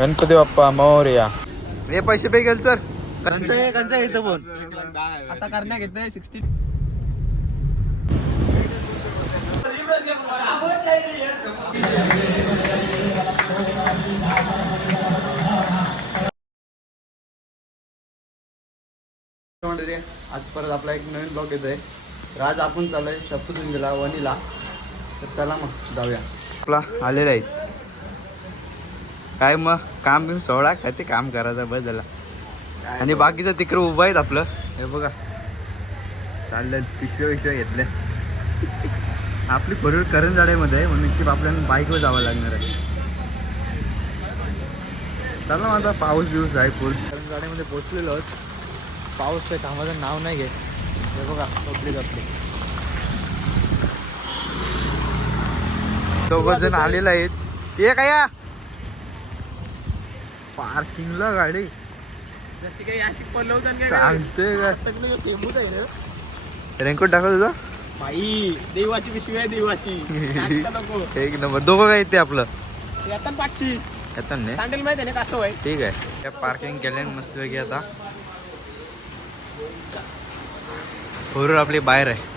गणपती बाप्पा मोरया. हे पैसे पे गेल सर कंचा इथं फोन आता करण्या घेतोय 16. आज परत आपला एक नवीन ब्लॉग येतोय. तर आज आपण चाललोय सप्तशृंगीला वणीला. तर चला मग जाऊया. आपला आलेला आहे काय मग काम बिम सोडा काय ते काम करायचं बस झाला. आणि बाकीचं तिकडे उभं आहेत आपलं. हे बघा चाललंय पिशव्या घेतल्या. आपली फोर करंजाड्यामध्ये आहे म्हणून शिप आपल्याला बाईकवर जावं लागणार आहे. चला माझा पाऊस बिऊस आहे फुल. करंजाड्यामध्ये पोचलेलो आहोत. पाऊस काही थांबाचं नाव नाही घेत. हे बघा आपली दोघं जण आलेले आहेत. ते काय या पार्किंगला गाडी जशी काही अशी पलवतात काय सांगते का सगळं सेमूच आहे ना. रेनकोट टाकत तुझा बाई देवाची पिशवी आहे देवाची. नको एक नंबर. दोघं काय ते आपलं येतात पाचशी येतात नाही. सँडल माहिती आहे ना कसं आहे. ठीक आहे. त्या पार्किंग केल्या मस्त वेगळी. आता फोर आपली बाहेर आहे.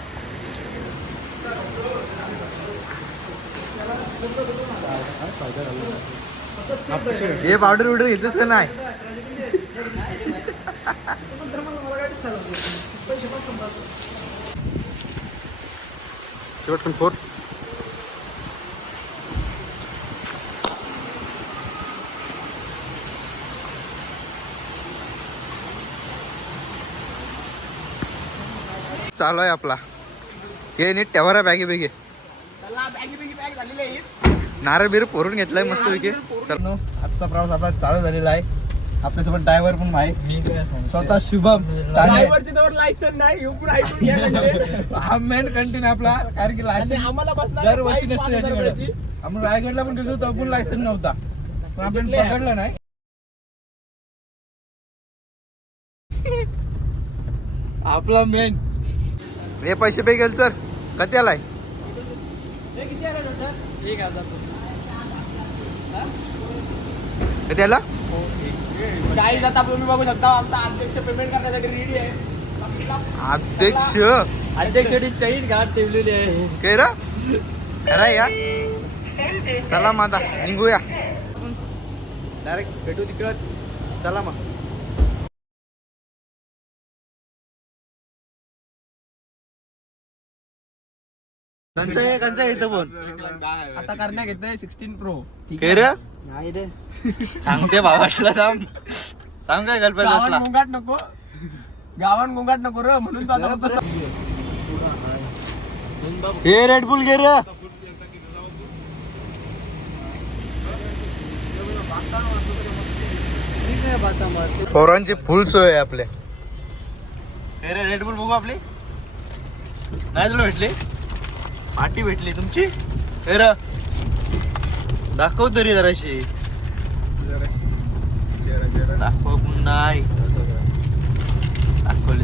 हे पावडर बिवडर घेतच का नाही. शेवट फोर चालू आहे आपला. हे नीट ठेवा बॅगी बिगी. चला बॅगी बिगी पॅक झालेली आहे. नारळ बिर फोडून घेतलाय मस्त पैकी. आजचा प्रवास आपला चालू झालेला आहे. आपल्यासोबत ड्रायव्हर पण आहे स्वतः शुभम. ड्रायव्हरची जवळ लायसन नाही येऊन ऐकून घ्या. हा मेन कंटेन आपला. कारण की लायसन आम्हाला बसणार दरवर्षी नसते त्याच्याकडे. आपण रायगडला पण गेलो होतो आपण लायसन नव्हता पण आपण पकडलं नाही. आपला मेन हे पैसे पे गेल सर कधी आलाय. किती आला होता 1000. कधी आला. काही जाता तुम्ही बघू शकता आमचा अध्यक्ष पेमेंट करण्यासाठी रेडी आहे. अध्यक्षाची चैन घाट ठेवलेली आहे. काय रा खरा या. चला माझा निघूया डायरेक्ट भेटू तिकडच. चला मग. कंचा इथं फोन आता करण्या घेतोय 16 Pro. काय रे नाही रे सांगते भावाला थांब. सांग काय गणपती गावात बसला. गोंगाट नको. गावात गोंगाट नको रे म्हणून तो आता तसं. हे रेड बुल घे रे. पोरांची फुल सोय आहे आपले. हे रे रेड बुल बघू आपली. नाही तुला भेटली पार्टी भेटली तुमची. हे रे दाखव तरी जराशी. दाखव पण नाही दाखवली.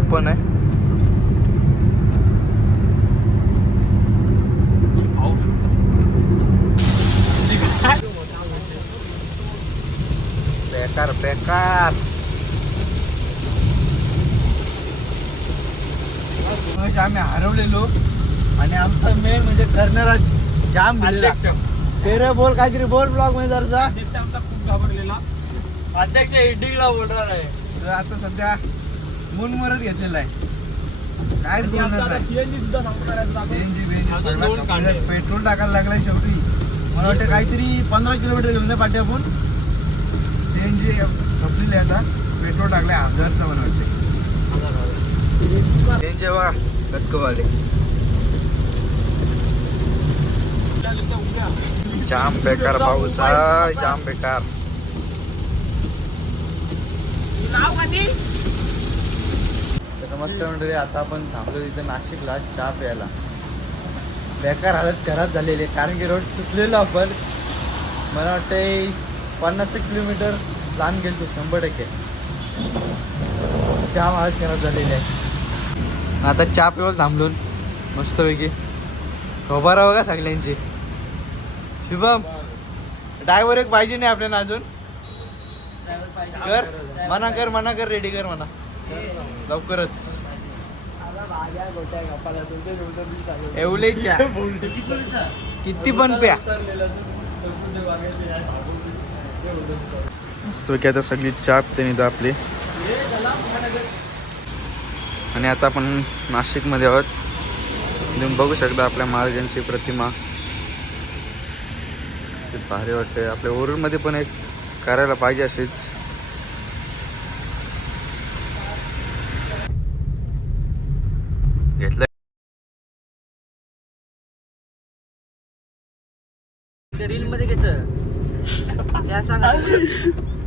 आपण आहे बेकार बेकार. आम्ही हरवलेलो आणि आमचा मेन म्हणजे कर्णराज जाम झालेला. तेरे बोल काहीतरी बोल ब्लॉग मध्ये जरसा. अध्यक्ष आमचा खूप घाबरलेला. अध्यक्ष हेडिंगला बोलणार आहे. आता सध्या मूनवरच घेतलेला आहे. काय बोलणार नाही. सीएनजी सुद्धा CNG पेट्रोल टाकायला लागलाय शेवटी. मला वाटतं काहीतरी 15 किलोमीटर गेलो ना पाठी आपण. CNG संपलेली आता. पेट्रोल टाकलाय 1000चं मला वाटतं. त्यांचे बघा कतकवाले जाम बेकार पाऊस आहे, जाम बेकार. तर नमस्कार मंडळी, आता आपण थांबलो तिथे नाशिकला चहा प्यायला. बेकार हालत खराब झालेली आहे कारण की रोड चुकलेलो आपण. मला वाटतं 50 किलोमीटर लांब गेलो 100%. जाम हालत खराब झालेली आहे. आता चहा पिवायला थांबलून मस्तपैकी खबर बघा सगळ्यांची. शुभम ड्रायव्हर एक पाहिजे नाही आपल्याला अजून. कर मना कर रेडी कर म्हणा लवकरच. एवढे चहा किती पण प्या. मस्तपैकी आता सगळी चहा पिते नाही आपली. आणि आता आपण नाशिकमध्ये आहोत. तुम्ही बघू शकता आपल्या महाराजांची प्रतिमा. ते भारी वाटते. आपल्या ओरूरमध्ये पण एक करायला पाहिजे असेच. घेतलं रील मध्ये घेत त्या सांगा.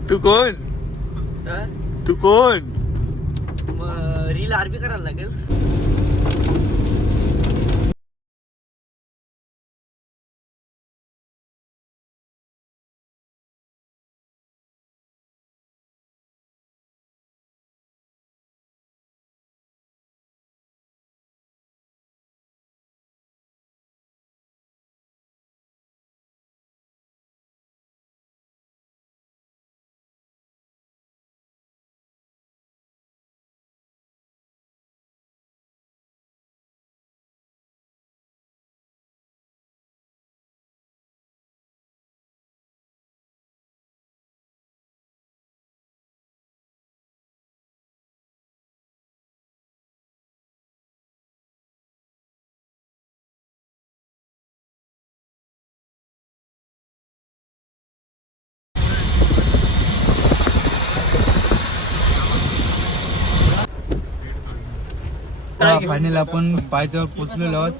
तू कोण तू कोण. रील आरबी करायला लागेल. फायनल आपण पायथ्यावर पोचलेलो आहोत.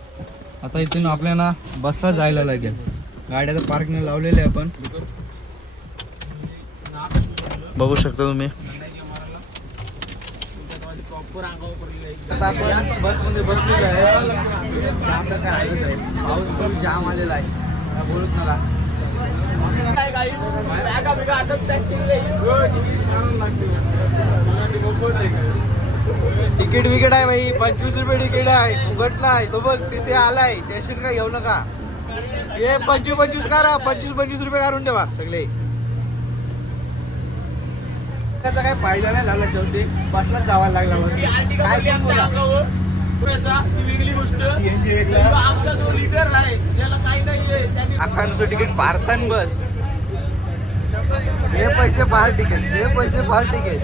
आता इथून आपल्याला बसला जायला लागेल. गाड्या तर पार्किंग लावलेले आपण बघू शकता तुम्ही. आता आपण बसमध्ये बसलेलो आहे. जाम प्रकार आलेला आहे. पाऊस पण जाम आलेला आहे. काय बोलत नका. तिकीट विकेट आहे भाई. 25 रुपये तिकीट आहे. उघडला आहे तो बघ. पिसे आलाय. टेन्शन काय घेऊ नका. हे 25 करा. 25 रुपये काढून ठेवा सगळे. त्याचा काय फायदा नाही झाला. शेवटी बसलाच जावा लागला. काय बोला वेगळी गोष्ट. CNG वेगळं. आमचा जो लीडर आहे त्याला काही नाहीये. त्यांनी अख्खांचं तिकीट पारतान बस. हे पैसे पार तिकीट. हे पैसे पार तिकीट.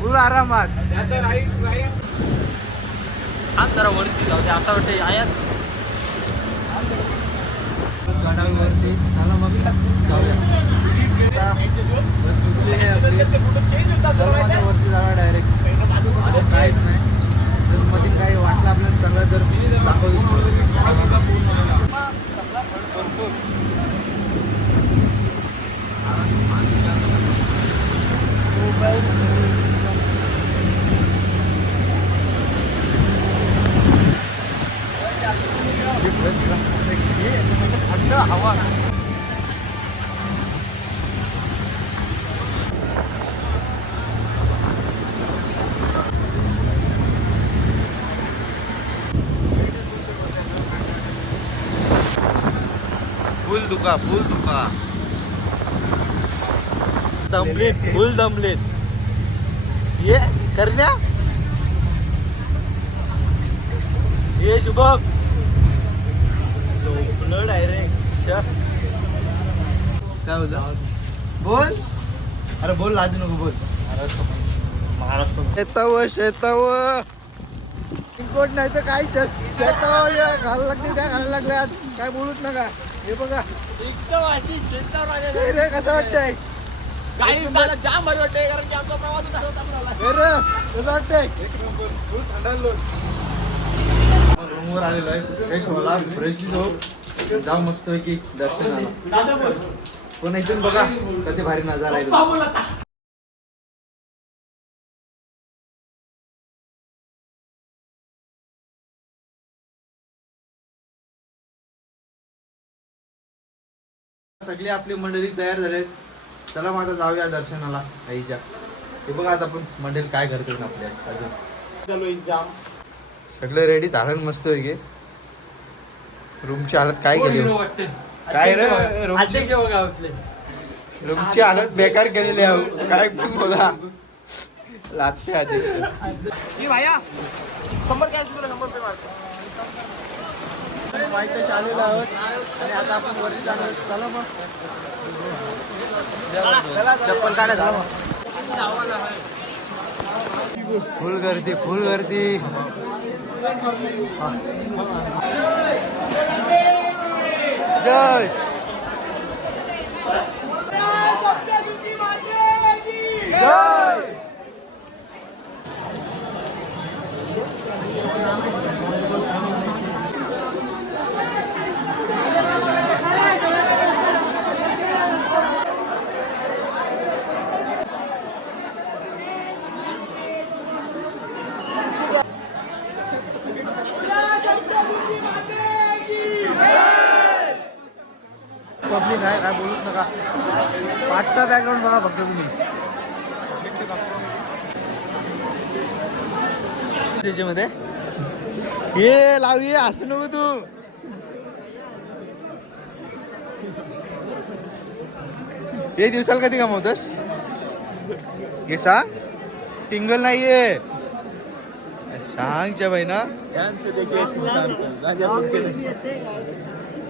फुल आरामात. आज जरा वरती जाऊ दे. आता वाटतं आयात गडावरती चला मग जाऊया. आता बस सुटली आहे आपली. दरवाजा वरती जाऊया डायरेक्ट. काहीच नाही. जर मध्ये काही वाटलं आपल्याला चांगलं तर दाखवू. हवा फुल दुका दमलीत. फुल दमलीत. ये करण्या. ये शुभम झोपलं डायरेक्ट. काय होतं. बोल. अरे बोल. लाजू नको. बोल. शेतावर इंकोट नाही तर काय शेतावर घालायला लागते. त्या घालायला लागल्यात. काय बोलूच नका. हे बघा एकदम अशी चिंता हे रे कसं वाटतंय. काही मला जाम भारी वाटते कारण की आमचा प्रवास तसाच आपला रूमवर आलेलो आहे फ्रेश होला फ्रेशली जाऊ जाऊ मस्त पैकी दर्शनाला पण इथून बघा कधी भारी नजारा आहे तो. सगळी आपली मंडळी तयार झालेत. चला मग आता जाऊया दर्शनाला आईच्या. हे बघा आता आपण मंडळी काय करतात आपल्या अजून. चलो जाम सगळं रेडी झालं मस्त वेगळे. रूमची हालत काय केली काय रे रूमची हालत बेकार केलेली आहे. काय पण बघा लागते अध्यक्ष. भाया 100 कॅश 100 पे मारतो. बाईकच्या आलेलो आहोत आणि आता आपण वरती जाणार. चला मग चप्पल काढा झाला. फुल गर्दी फुल गर्दी. जय जय. पब्लिक आहे काय बोलूच नका. पाठचा बॅकग्राऊंड बघा फक्त तुम्ही. त्याच्यामध्ये हे लावी असं नको तू. हे दिवसाला कधी कमवतस हे सांग. टिंगल नाहीये सांगच्या बाई ना.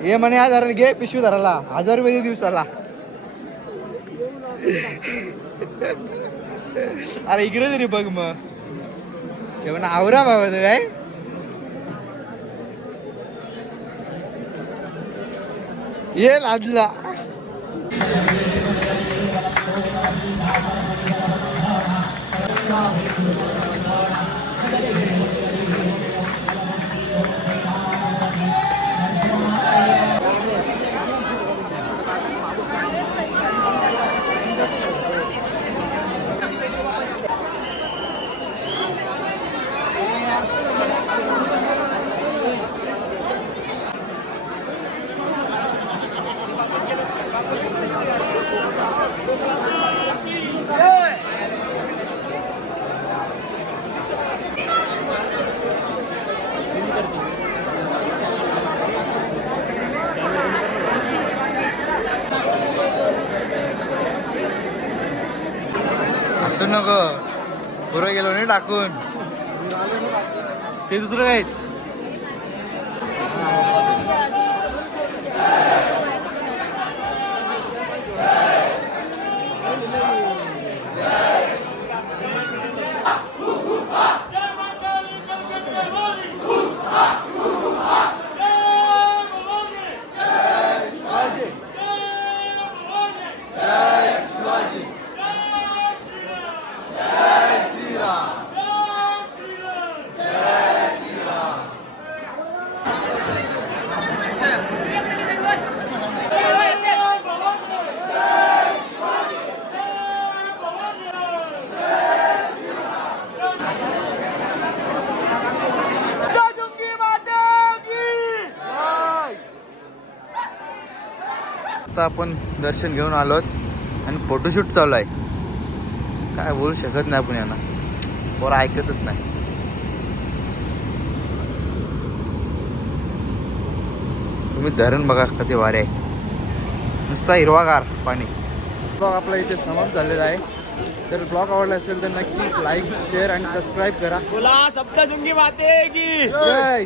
हे म्हणे आज धरायला घे पिशवी धरायला 1000 रुपये दे दिवसाला. अरे इकडे तरी बघ मग. ते म्हणा आवरा बाबा ते काय. ये लादला. असं नको पुरं गेलो नाही टाकून. ते दुसरं काहीच. आता आपण दर्शन घेऊन आलोत आणि फोटोशूट चालू आहे. काय बोलू शकत नाही आपण यांना. पोरं ऐकतच नाही. तुम्ही धरण बघा कधी वारे आहे. नुसता हिरवागार पाणी. ब्लॉग आपला इथे समाप्त झालेला आहे. जर ब्लॉग आवडला असेल तर नक्की लाईक शेअर आणि सबस्क्राईब करा. बोला सप्तशृंगी माते की जय.